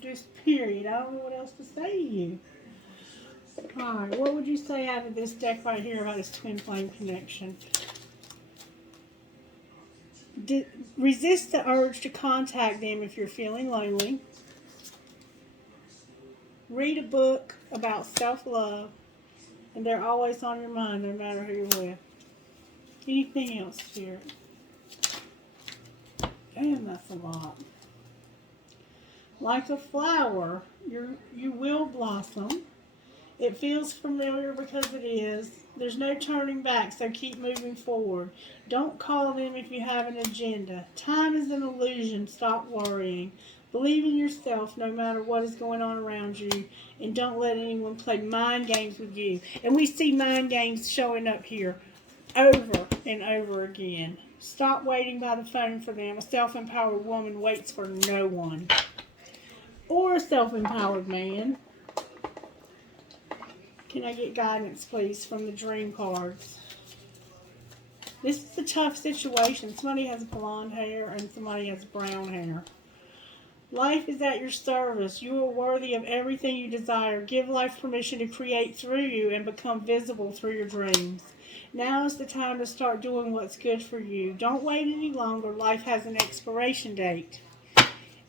Just period. I don't know what else to say to you. Alright, what would you say out of this deck right here about this twin flame connection? Resist the urge to contact them if you're feeling lonely. Read a book about self-love, and they're always on your mind no matter who you're with. Anything else, Spirit? Damn, that's a lot. Like a flower, you will blossom. It feels familiar because it is. There's no turning back, so keep moving forward. Don't call them if you have an agenda. Time is an illusion. Stop worrying. Believe in yourself no matter what is going on around you, and don't let anyone play mind games with you. And we see mind games showing up here over and over again. Stop waiting by the phone for them. A self-empowered woman waits for no one. Or a self-empowered man. Can I get guidance, please, from the dream cards? This is a tough situation. Somebody has blonde hair and somebody has brown hair. Life is at your service. You are worthy of everything you desire. Give life permission to create through you and become visible through your dreams. Now is the time to start doing what's good for you. Don't wait any longer. Life has an expiration date.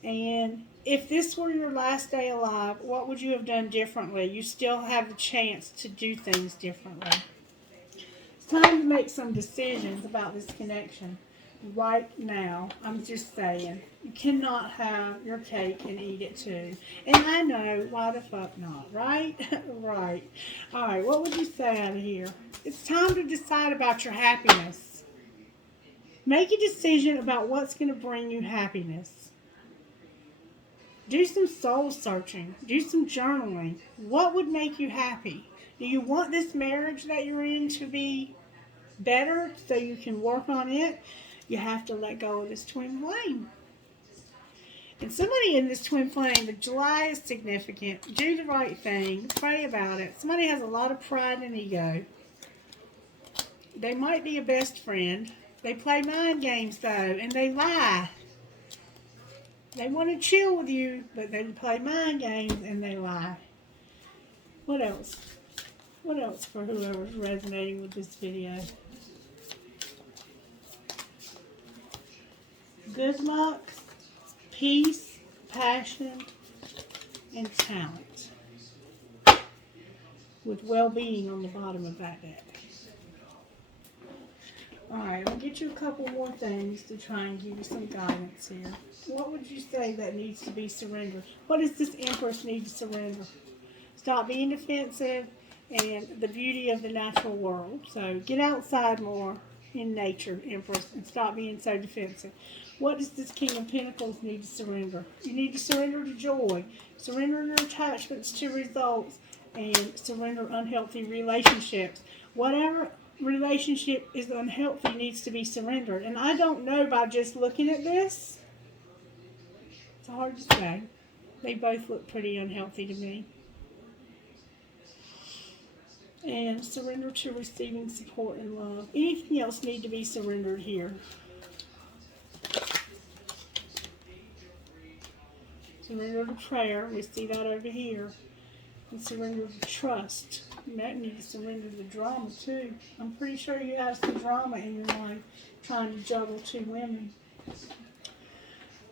And if this were your last day alive, what would you have done differently? You still have the chance to do things differently. It's time to make some decisions about this connection. Right now, I'm just saying, you cannot have your cake and eat it too. And I know, why the fuck not, right? Right. All right, what would you say out of here? It's time to decide about your happiness. Make a decision about what's going to bring you happiness. Do some soul searching. Do some journaling. What would make you happy? Do you want this marriage that you're in to be better so you can work on it? You have to let go of this twin flame. And somebody in this twin flame, the July is significant. Do the right thing. Pray about it. Somebody has a lot of pride and ego. They might be a best friend. They play mind games, though, and they lie. They want to chill with you, but they play mind games and they lie. What else? What else for whoever's resonating with this video? Good luck, peace, passion, and talent. With well-being on the bottom of that deck. Alright, I'll get you a couple more things to try and give you some guidance here. What would you say that needs to be surrendered? What does this Empress need to surrender? Stop being defensive and the beauty of the natural world. So get outside more in nature, Empress, and stop being so defensive. What does this King of Pentacles need to surrender? You need to surrender to joy, surrender your attachments to results, and surrender unhealthy relationships. Whatever relationship is unhealthy needs to be surrendered. And I don't know by just looking at this. It's hard to say. They both look pretty unhealthy to me. And surrender to receiving support and love. Anything else need to be surrendered here? Surrender to prayer. We see that over here. And surrender to trust. You might need to surrender to drama too. I'm pretty sure you have some drama in your life trying to juggle two women.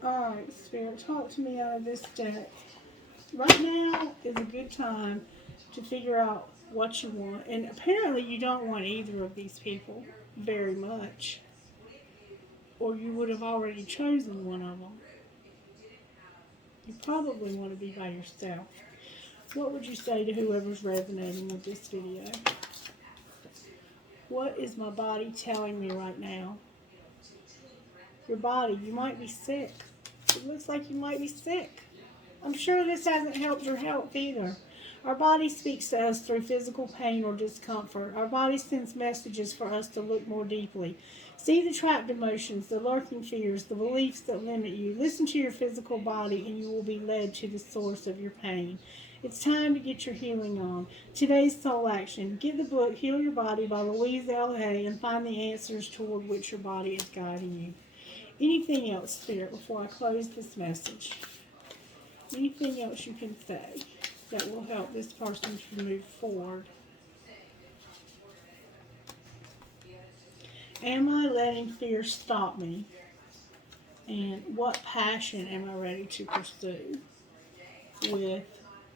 Alright, Spirit, talk to me out of this deck. Right now is a good time to figure out what you want. And apparently you don't want either of these people very much. Or you would have already chosen one of them. You probably want to be by yourself. What would you say to whoever's resonating with this video? What is my body telling me right now? Your body, you might be sick. It looks like you might be sick. I'm sure this hasn't helped your health either. Our body speaks to us through physical pain or discomfort. Our body sends messages for us to look more deeply. See the trapped emotions, the lurking fears, the beliefs that limit you. Listen to your physical body and you will be led to the source of your pain. It's time to get your healing on. Today's soul action. Get the book Heal Your Body by Louise L. Hay and find the answers toward which your body is guiding you. Anything else, Spirit, before I close this message? Anything else you can say that will help this person to move forward? Am I letting fear stop me? And what passion am I ready to pursue? With,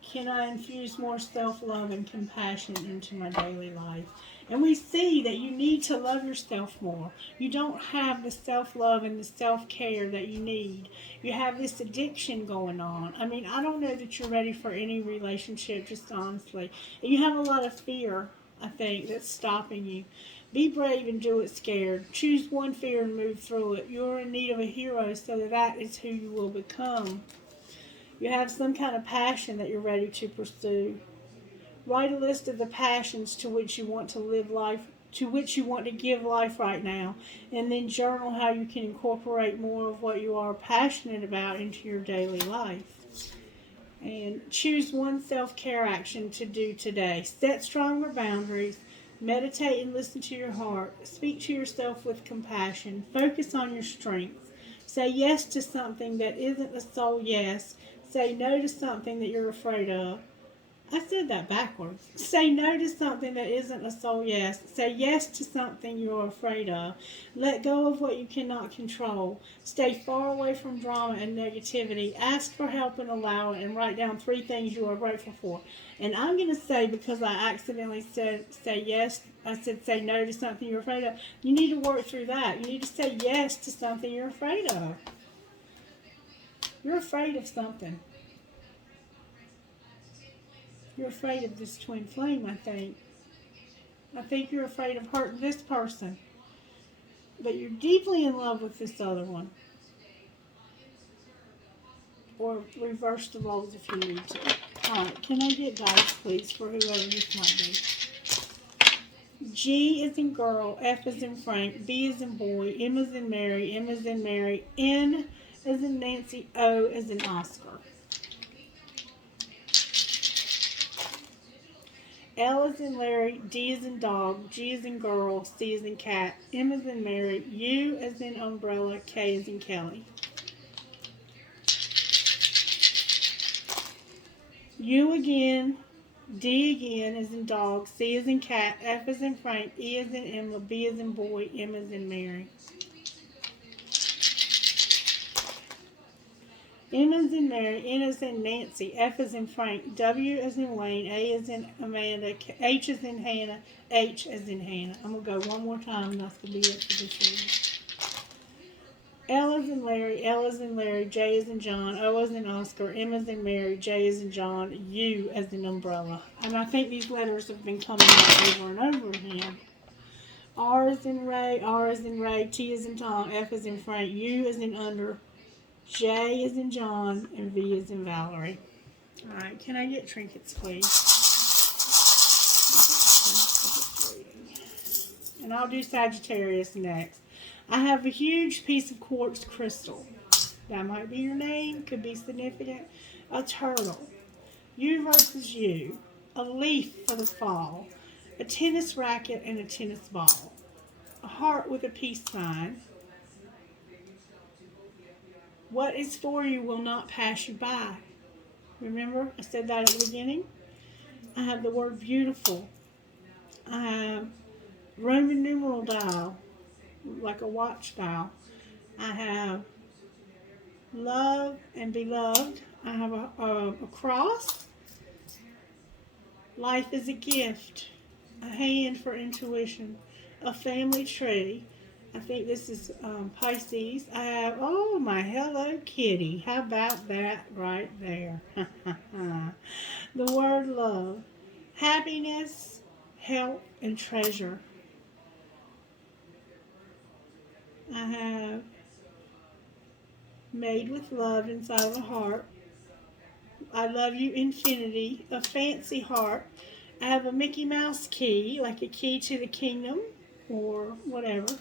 can I infuse more self-love and compassion into my daily life? And we see that you need to love yourself more. You don't have the self-love and the self-care that you need. You have this addiction going on. I mean, I don't know that you're ready for any relationship, just honestly. And you have a lot of fear, I think, that's stopping you. Be brave and do it scared. Choose one fear and move through it. You're in need of a hero, so that is who you will become. You have some kind of passion that you're ready to pursue. Write a list of the passions to which you want to live life, to which you want to give life right now, and then journal how you can incorporate more of what you are passionate about into your daily life. And choose one self-care action to do today. Set stronger boundaries. Meditate and listen to your heart. Speak to yourself with compassion. Focus on your strengths. Say yes to something that isn't a soul yes. Say no to something that you're afraid of. I said that backwards. Say no to something that isn't a soul yes. Say yes to something you're afraid of. Let go of what you cannot control. Stay far away from drama and negativity. Ask for help and allow it, and write down 3 things you are grateful for. And I'm going to say, because I accidentally said say yes, I said say no to something you're afraid of. You need to work through that. You need to say yes to something you're afraid of. You're afraid of something. You're afraid of this twin flame, I think. I think you're afraid of hurting this person. But you're deeply in love with this other one. Or reverse the roles if you need to. Alright, can I get guys, please, for whoever this might be? G is in girl, F is in Frank, B is in boy, M is in Mary, M is in Mary, N is in Nancy, O is in Oscar. L is in Larry, D is in dog, G is in girl, C is in cat, M is in Mary, U is in umbrella, K is in Kelly. U again, D again is in dog, C is in cat, F is in Frank, E is in Emma, B is in boy, M is in Mary. M is in Mary, N is in Nancy, F is in Frank, W is in Wayne, A is in Amanda, H is in Hannah, H is in Hannah. I'm going to go one more time, and that's going to be it for this reading. L is in Larry, L is in Larry, J is in John, O is in Oscar, M is in Mary, J is in John, U is in umbrella. And I think these letters have been coming up over and over again. R is in Ray, R is in Ray, T is in Tom, F is in Frank, U is in under, J is in John, and V is in Valerie. Alright, can I get trinkets, please? And I'll do Sagittarius next. I have a huge piece of quartz crystal. That might be your name, could be significant. A turtle. You versus you. A leaf for the fall. A tennis racket and a tennis ball. A heart with a peace sign. What is for you will not pass you by. Remember, I said that at the beginning? I have the word beautiful. I have Roman numeral dial, like a watch dial. I have love and beloved. I have a cross. Life is a gift. A hand for intuition. A family tree. I think this is Pisces. I have, oh, my Hello Kitty. How about that right there? The word love. Happiness, health, and treasure. I have made with love inside of a heart. I love you, infinity. A fancy heart. I have a Mickey Mouse key, like a key to the kingdom or whatever.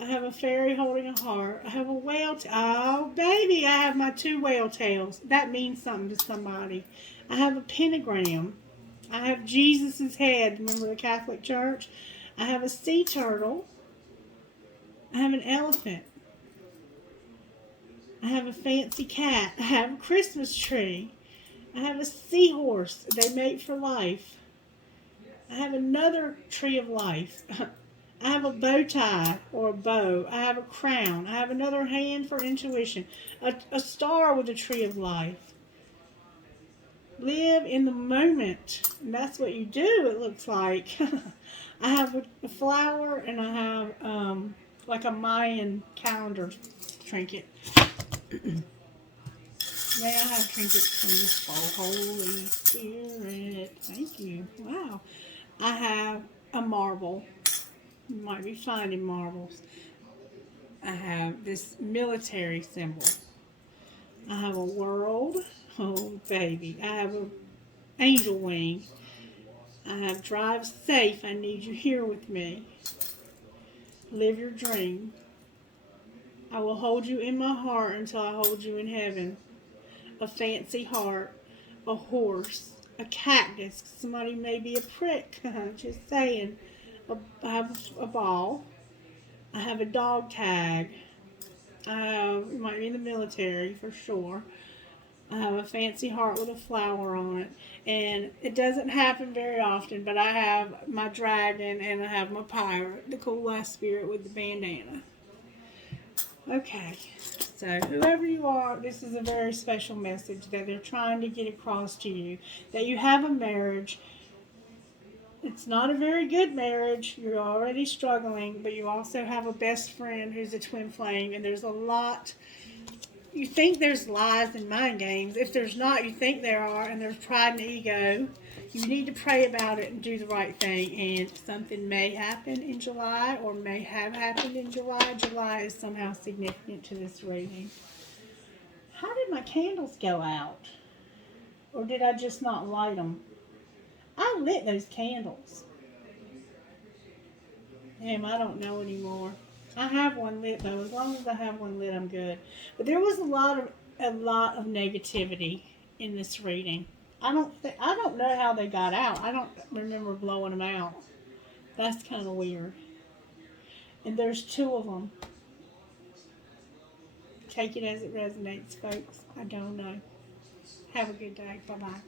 I have a fairy holding a heart. I have a whale tail. Oh, baby, I have my 2 whale tails. That means something to somebody. I have a pentagram. I have Jesus' head. Remember the Catholic Church? I have a sea turtle. I have an elephant. I have a fancy cat. I have a Christmas tree. I have a seahorse. They mate for life. I have another tree of life. I have a bow tie or a bow. I have a crown. I have another hand for intuition. A star with a tree of life. Live in the moment. And that's what you do, it looks like. I have a flower and I have like a Mayan calendar trinket. May I have trinkets from this bowl? Holy Spirit. Thank you. Wow. I have a marble. You might be finding marbles. I have this military symbol. I have a world. Oh, baby. I have an angel wing. I have drive safe. I need you here with me. Live your dream. I will hold you in my heart until I hold you in heaven. A fancy heart. A horse. a cactus. Somebody may be a prick. Just saying. I have a ball. I have a dog tag. It might be in the military for sure. I have a fancy heart with a flower on it. And it doesn't happen very often, but I have my dragon and I have my pirate, the cool life spirit with the bandana. Okay, so whoever you are, this is a very special message that they're trying to get across to you. That you have a marriage. It's not a very good marriage. You're already struggling, but you also have a best friend who's a twin flame, and there's a lot. You think there's lies and mind games. If there's not, you think there are, and there's pride and ego. You need to pray about it and do the right thing, and something may happen in July or may have happened in July. July is somehow significant to this reading. How did my candles go out? Or did I just not light them? I lit those candles. Damn, I don't know anymore. I have one lit though. As long as I have one lit, I'm good. But there was a lot of negativity in this reading. I don't know how they got out. I don't remember blowing them out. That's kind of weird. And there's two of them. Take it as it resonates, folks. I don't know. Have a good day. Bye bye.